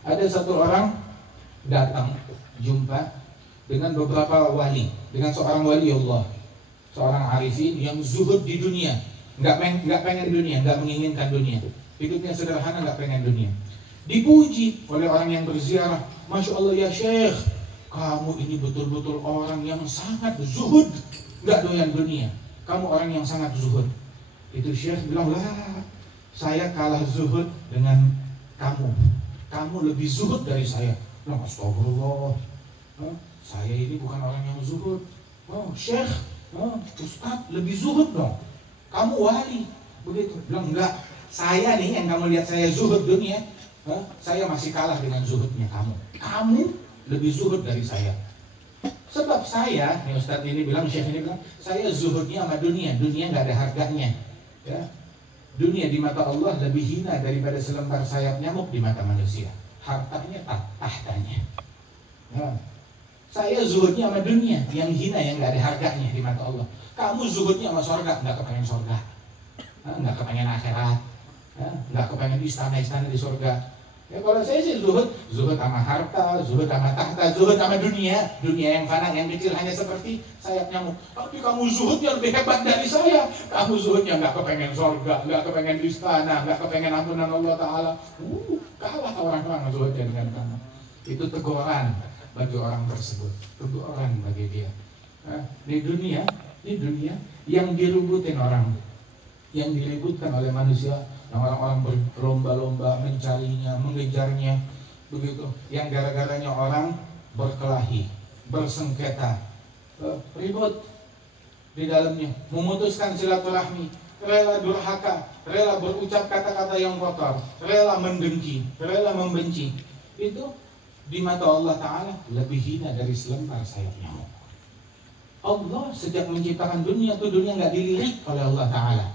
Ada satu orang datang jumpa dengan beberapa wali, dengan seorang wali Allah, seorang arifin yang zuhud di dunia, nggak pengen dunia, nggak menginginkan dunia, hidupnya sederhana, nggak pengen dunia. Dipuji oleh orang yang berziarah, Masya Allah ya Syekh, kamu ini betul-betul orang yang sangat zuhud, nggak doyan dunia, kamu orang yang sangat zuhud. Itu Syekh bilang, lah saya kalah zuhud dengan kamu lebih zuhud dari saya. Nah, astagfirullah, saya ini bukan orang yang zuhud. Oh Syekh, Oh, Ustaz, lebih zuhud dong. Kamu wali. Begitu. Bilang, enggak. Saya nih yang kamu lihat saya zuhud dunia, saya masih kalah dengan zuhudnya kamu. Kamu lebih zuhud dari saya. Sebab saya, nih Ustaz ini bilang, Syekh ini bilang, saya zuhudnya sama dunia. Dunia nggak ada harganya. Ya. Dunia di mata Allah lebih hina daripada selembar sayap nyamuk di mata manusia. Hartanya tahtanya. Ya. Saya zuhudnya sama dunia yang hina, yang nggak ada harganya di mata Allah. Kamu zuhudnya sama surga, nggak kepengen surga, nggak kepengen akhirat, nggak kepengen istana-istana di surga. Ya kalau saya sih zuhud sama harta, zuhud sama tahta, zuhud sama dunia yang fana, yang kecil hanya seperti sayap nyamuk. Tapi kamu zuhudnya lebih hebat dari saya. Kamu zuhudnya nggak kepengen surga, nggak kepengen istana, nggak kepengen ampunan Allah Taala. Kalah orang-orang zuhudnya dengan kamu. Itu teguran bagi orang tersebut, teguran bagi dia. Di dunia yang direbutin orang, yang diributkan oleh manusia, yang orang-orang berlomba-lomba mencarinya, mengejarnya, begitu. Yang gara-garanya orang berkelahi, bersengketa, ribut di dalamnya, memutuskan silaturahmi, rela durhaka, rela berucap kata-kata yang kotor, rela mendengki, rela membenci. Itu di mata Allah Ta'ala lebih hina dari selembar sayap nyamuk. Allah sejak menciptakan dunia itu dunia nggak dilirik oleh Allah Ta'ala,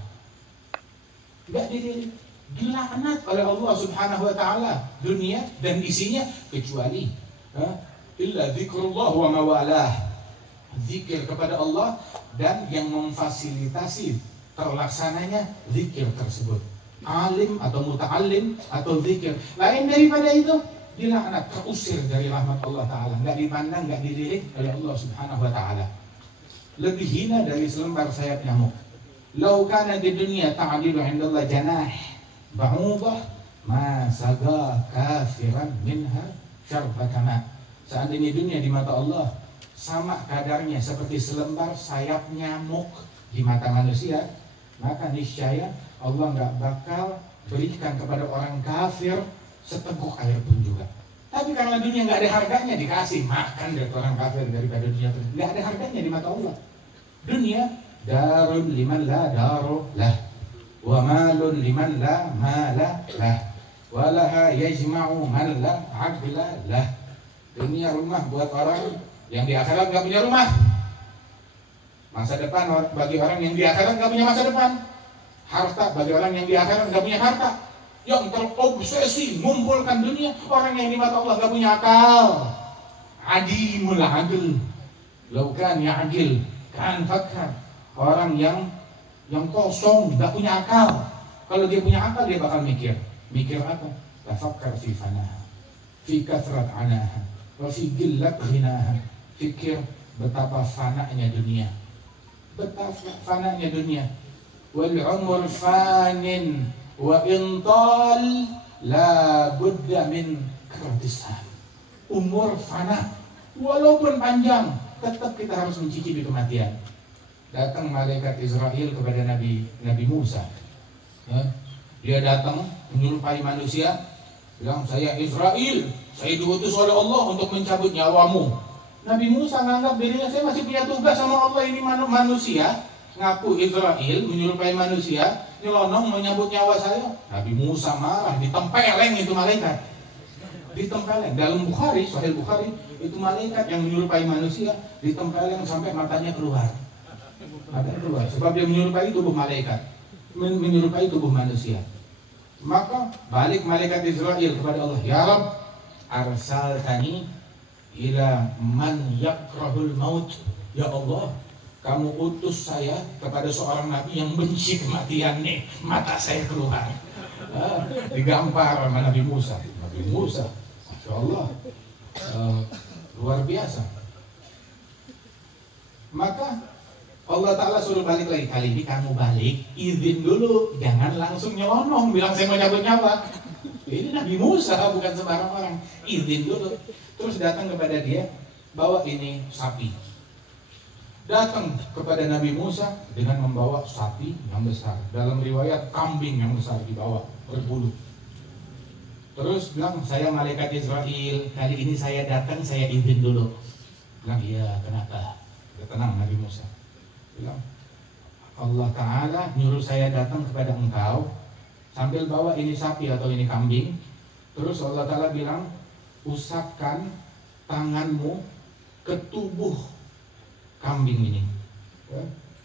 nggak dilirik, dilaknat oleh Allah Subhanahu Wa Ta'ala dunia dan isinya, kecuali illa zikrullah wa mawalah, zikir kepada Allah dan yang memfasilitasi terlaksananya zikir tersebut, alim atau muta'alim atau zikir. Lain daripada itu dilaknat, terusir dari rahmat Allah Ta'ala, nggak dipandang, nggak dilirik oleh Allah Subhanahu Wa Ta'ala. Lebih hina dari selembar sayap nyamuk. Lau kana di dunia ta'dilu indallah janah ba'udah ma saga kafiran minha syarbata ma. Seandainya dunia di mata Allah sama kadarnya seperti selembar sayap nyamuk di mata manusia, maka niscaya Allah nggak bakal berikan kepada orang kafir seteguk air pun juga. Tapi karena dunia nggak ada harganya, dikasih makan dari orang kafir daripada dunia itu. Nggak ada harganya di mata Allah. Dunia darun liman la daru lah, wa malun liman la mala lah, walaha yajma'u man la aqla lah. Dunia rumah buat orang yang di akhirat nggak punya rumah. Masa depan bagi orang yang di akhirat nggak punya masa depan. Harta bagi orang yang di akhirat nggak punya harta. Yang terobsesi mengumpulkan dunia, orang yang di mata Allah nggak punya akal. Adimul adil, laukan ya adil, kan fakar. Orang yang kosong, nggak punya akal. Kalau dia punya akal dia bakal mikir apa? Tafakkar fi fanaha, fi kathrat anaha, wa fi gillat ghinaha. Fikir betapa fananya dunia, betapa fananya dunia. Wal umur fanin wa intal la budda min kertisan. Umur fana, walaupun panjang, tetap kita harus mencicipi kematian. Datang malaikat Israel kepada Nabi Musa, dia datang menyerupai manusia, bilang, saya Israel, saya diutus oleh Allah untuk mencabut nyawamu. Nabi Musa menganggap dirinya, saya masih punya tugas sama Allah, ini manusia, ngaku Israel, menyerupai manusia, nyelonong mau nyabut nyawa saya. Nabi Musa marah, ditempeleng itu malaikat, ditempeleng. Dalam Bukhari, Sahih Bukhari, itu malaikat yang menyerupai manusia, ditempeleng sampai matanya keluar. Matanya keluar, sebab dia menyerupai tubuh malaikat, menyerupai tubuh manusia. Maka balik malaikat Israel kepada Allah, ya Rabb, arsaltani ila man yakrahul maut. Ya Allah, kamu utus saya kepada seorang nabi yang benci kematian nih, mata saya keluar. Digampar sama Nabi Musa. Nabi Musa, Masya Allah, luar biasa. Maka Allah Ta'ala suruh balik lagi. Kali ini kamu balik, izin dulu, jangan langsung nyelonong bilang saya mau cabut nyawa. Ini Nabi Musa, bukan sembarang orang. Izin dulu. Terus datang kepada dia, bawa ini sapi. Datang kepada Nabi Musa dengan membawa sapi yang besar. Dalam riwayat kambing yang besar dibawa, berbulu. Terus bilang, saya malaikat Israel, kali ini saya datang, saya izin dulu. Bilang, iya, kenapa? Udah tenang Nabi Musa. Bilang, Allah Ta'ala nyuruh saya datang kepada engkau sambil bawa ini sapi atau ini kambing. Terus Allah Ta'ala bilang, usapkan tanganmu ke tubuh kambing ini.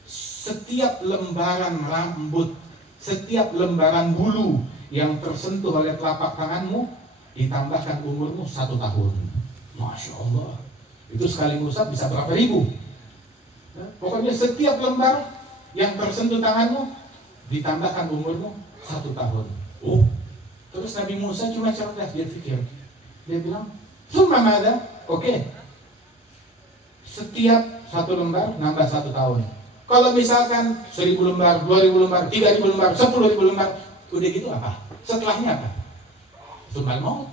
Setiap lembaran rambut, setiap lembaran bulu yang tersentuh oleh telapak tanganmu, ditambahkan umurmu 1 tahun. Masya Allah. Itu sekali ngusap bisa berapa ribu. Pokoknya setiap lembar yang tersentuh tanganmu, ditambahkan umurmu 1 tahun. Oh, terus Nabi Musa cuma cerdas, dia pikir. Dia bilang, "Summa mada?" Oke. Setiap 1 lembar nambah 1 tahun. Kalau misalkan 1000 lembar, 2000 lembar, 3000 lembar, 10.000 lembar, udah gitu apa? Setelahnya apa? Sumal maut.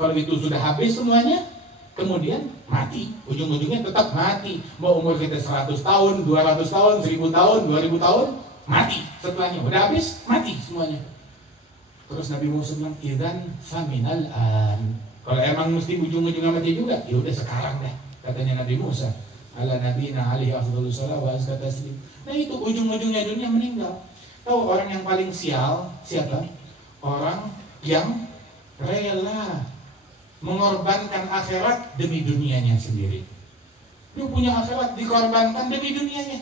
Kalau itu sudah habis semuanya, kemudian mati. Ujung-ujungnya tetap mati. Mau umur kita 100 tahun, 200 tahun, 1000 tahun, 2000 tahun, mati. Setelahnya udah habis, mati semuanya. Terus Nabi Musa bilang, "Idzan faminal an." Kalau emang mesti ujung-ujungnya mati juga, ya udah sekarang deh, katanya Nabi Musa. Ala nabiyina alaihi afdhalus shalah wa azka taslim. Nah itu ujung-ujungnya dunia meninggal. Tahu orang yang paling sial siapa? Orang yang rela mengorbankan akhirat demi dunianya sendiri. Dia punya akhirat dikorbankan demi dunianya.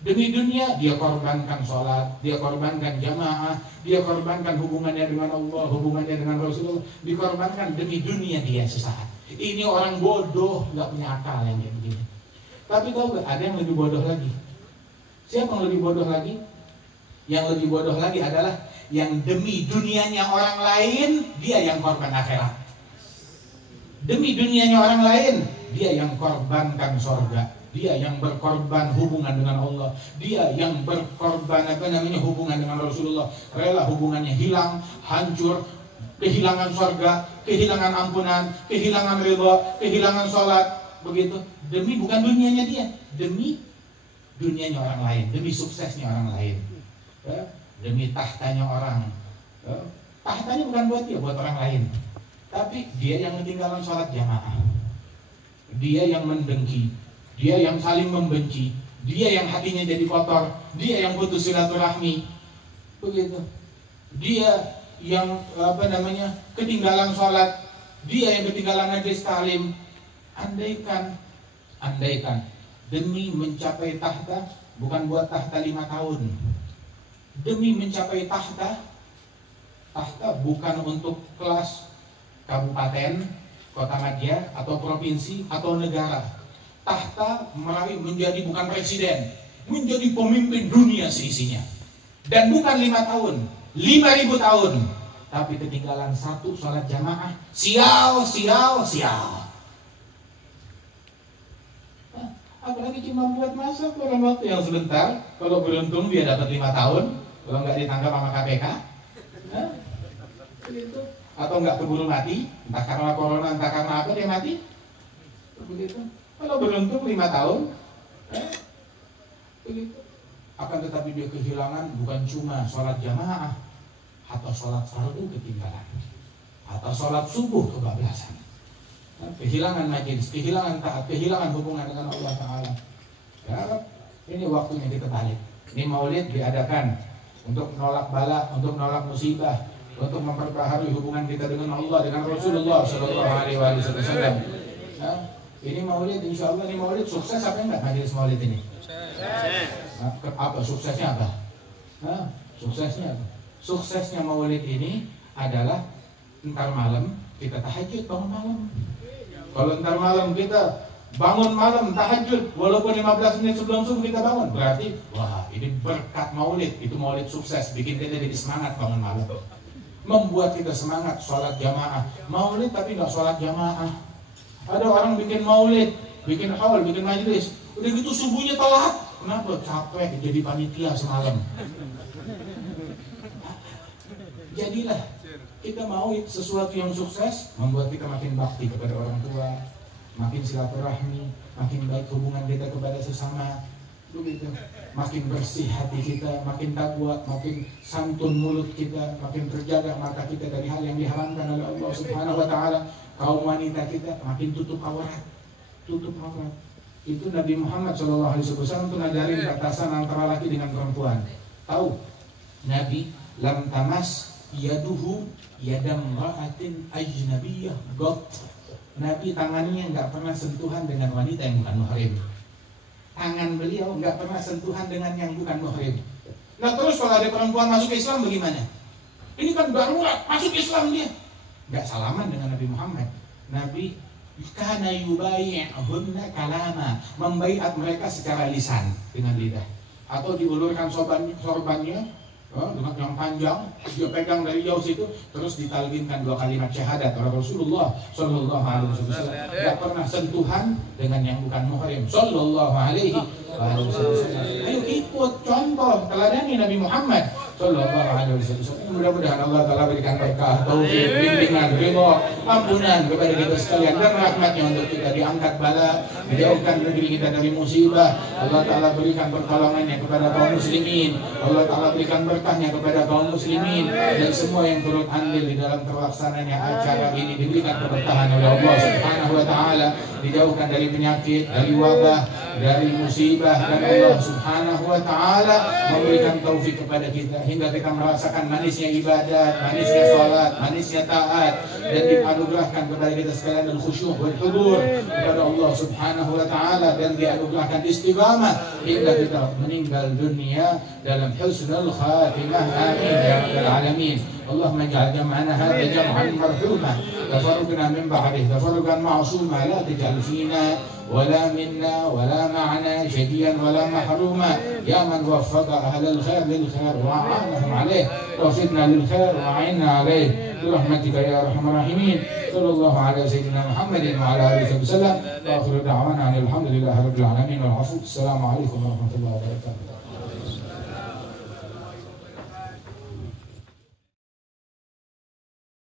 Demi dunia dia korbankan sholat, dia korbankan jamaah, dia korbankan hubungannya dengan Allah, hubungannya dengan Rasulullah, dikorbankan demi dunia dia sesaat. Ini orang bodoh, nggak punya akal yang kayak begini. Tapi tahu gak, ada yang lebih bodoh lagi. Siapa yang lebih bodoh lagi? Yang lebih bodoh lagi adalah yang demi dunianya orang lain, dia yang korban akhirat. Demi dunianya orang lain, dia yang korbankan sorga. Dia yang berkorban hubungan dengan Allah. Dia yang berkorban hubungan dengan Rasulullah. Rela hubungannya hilang, hancur, kehilangan sorga, kehilangan ampunan, kehilangan ridha, kehilangan sholat. Begitu. Demi bukan dunianya dia, demi dunianya orang lain, demi suksesnya orang lain, demi tahtanya orang. Tahtanya bukan buat dia, buat orang lain. Tapi dia yang ketinggalan sholat jamaah, dia yang mendengki, dia yang saling membenci, dia yang hatinya jadi kotor, dia yang putus silaturahmi, begitu. Dia yang ketinggalan sholat, dia yang ketinggalan majlis taklim. Andaikan demi mencapai tahta, bukan buat tahta 5 tahun, demi mencapai tahta bukan untuk kelas kabupaten, kota madya, atau provinsi, atau negara. Tahta meraih menjadi bukan presiden, menjadi pemimpin dunia seisinya. Dan bukan 5 tahun, 5.000 tahun. Tapi ketinggalan 1 sholat jamaah, sial. Apalagi cuma buat masa dalam waktu yang sebentar. Kalau beruntung dia dapat 5 tahun, kalau nggak ditangkap sama KPK, begitu. Atau nggak keburu mati, entah karena corona, entah karena apa dia mati, begitu. Kalau beruntung 5 tahun, begitu. Akan tetapi dia kehilangan bukan cuma sholat jamaah, atau sholat fardu ketinggalan, atau sholat subuh kebablasan. Kehilangan majelis, kehilangan taat, kehilangan hubungan dengan Allah Ta'ala. Ya, ini waktunya kita balik. Ini maulid diadakan untuk menolak bala, untuk menolak musibah, untuk memperbaharui hubungan kita dengan Allah, dengan Rasulullah Sallallahu Alaihi Wasallam. Ya, ini maulid, insya Allah ini maulid sukses apa enggak majelis maulid ini? Sukses. Apa suksesnya apa? Suksesnya apa? Suksesnya maulid ini adalah ntar malam kita tahajud bangun malam. Kalau ntar malam kita bangun malam tahajud, walaupun 15 menit sebelum subuh kita bangun, berarti wah ini berkat maulid, itu maulid sukses, bikin kita jadi semangat bangun malam, membuat kita semangat sholat jamaah. Maulid tapi nggak sholat jamaah. Ada orang bikin maulid, bikin haul, bikin majelis, udah gitu subuhnya telat. Kenapa? Capek jadi panitia semalam. Jadilah kita mau sesuatu yang sukses, membuat kita makin bakti kepada orang tua, makin silaturahmi, makin baik hubungan kita kepada sesama, begitu. Makin bersih hati kita, makin takwa, makin santun mulut kita, makin terjaga mata kita dari hal yang diharamkan oleh Allah Subhanahu Wa Taala. Kaum wanita kita makin tutup aurat, Itu Nabi Muhammad SAW itu ngajarin batasan antara laki dengan perempuan. Tahu? Nabi lam tamas yaduhu yadam ra'atin ajnabiyah got. Nabi tangannya nggak pernah sentuhan dengan wanita yang bukan muhrim. Tangan beliau nggak pernah sentuhan dengan yang bukan muhrim. Nah terus kalau ada perempuan masuk Islam bagaimana? Ini kan darurat, masuk Islam dia. Nggak salaman dengan Nabi Muhammad. Nabi kana yubayi'hunna kalama, membaiat mereka secara lisan dengan lidah, atau diulurkan sorbannya dengan yang panjang, dia pegang dari jauh situ, terus ditalkinkan 2 kalimat syahadat oleh Rasulullah Sallallahu Alaihi Wasallam. Tidak pernah sentuhan dengan yang bukan muhrim Sallallahu Alaihi Wasallam. Ayo ikut contoh teladani Nabi Muhammad Sallallahu Alaihi Wasallam. Mudah-mudahan Allah Taala berikan berkah, taufik, bimbingan, ridho, ampunan kepada kita sekalian dan rahmatnya untuk kita, diangkat bala, dijauhkan negeri kita dari musibah. Allah Taala berikan pertolongannya kepada kaum muslimin. Allah Taala berikan berkahnya kepada kaum muslimin, dan semua yang turut andil di dalam terlaksananya acara ini diberikan keberkahan oleh Allah Subhanahu wa taala, dijauhkan dari penyakit, dari wabah, dari musibah, dan Allah Subhanahu wa taala memberikan taufik kepada kita hingga kita merasakan manisnya ibadat, manisnya salat, manisnya taat, dan dianugerahkan kepada kita sekalian dan khusyuk wal hudur kepada Allah Subhanahu wa taala, dan dianugerahkan istiqamah hingga kita meninggal dunia dalam husnul khatimah. Amin ya rabbal alamin. اللهم اجعل جمعنا هذا جمعا مرحوما تفرقنا من بعده تفرقا معصوما لا تجعل فينا ولا منا ولا معنا شقيا ولا محروما يا من وفق أهل الخير للخير وأعانهم عليه وفقنا للخير وأعنا عليه برحمتك يا أرحم الراحمين. صلى الله على سيدنا محمد وعلى آله وسلم وآخر دعوانا أن الحمد لله رب العالمين والعفو. السلام عليكم ورحمة الله وبركاته.